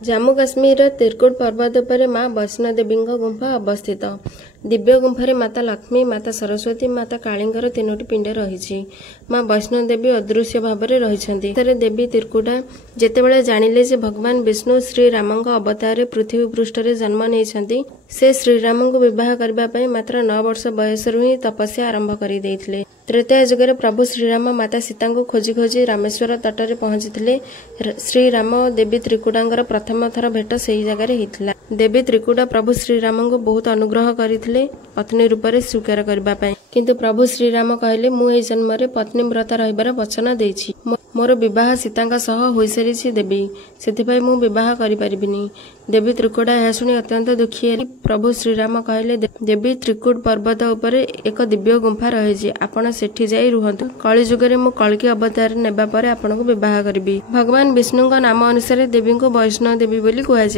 जम्मू काश्मीर तिरकुट पर्वत पर माँ वैष्णो देवी गुंफा अवस्थित। दिव्य गुंफारे माता लक्ष्मी, माता सरस्वती, माता कालींकर तीनोटी पिंड रही। माँ वैष्णो देवी अदृश्य भाव में रही। देवी तिरकुटा जेतेबेले जानिले जे भगवान विष्णु श्रीराम अवतार पृथ्वी पृष्ठ रे जन्म नहीं, से श्रीराम को विवाह करने मात्र 9 वर्ष बयस ही तपस्या आरंभ कर त्रेता जुगे प्रभु श्रीराम माता सीता को खोजी खोजी रामेश्वर तटरे पहुंची। श्रीराम देवी त्रिकुटांगर प्रथम थर भेट से जगार होता। देवी त्रिकुटा प्रभु श्रीराम को बहुत अनुग्रह करते पत्नी रूप से स्वीकार करने, किंतु प्रभु श्रीराम कहले मु ए जन्म रे पत्नी व्रत रहिबार वचन देछि। मोर विवाह सीता सह हो सारी देवी, से मु विवाह करिपारिबिनी। देवी त्रिकुटा यह शुणी अत्यंत दुखी। प्रभु श्रीराम कहले देवी त्रिकुट पर्वत उपर एक दिव्य गुंफा रही, आपण सेठी जाई रुहंतु। कली जुगरे मु कल्कि अवतार नेबा परे आपनको विवाह करिबी। भगवान विष्णु नाम अनुसार देवी को वैष्णो देवी बोली कहुए।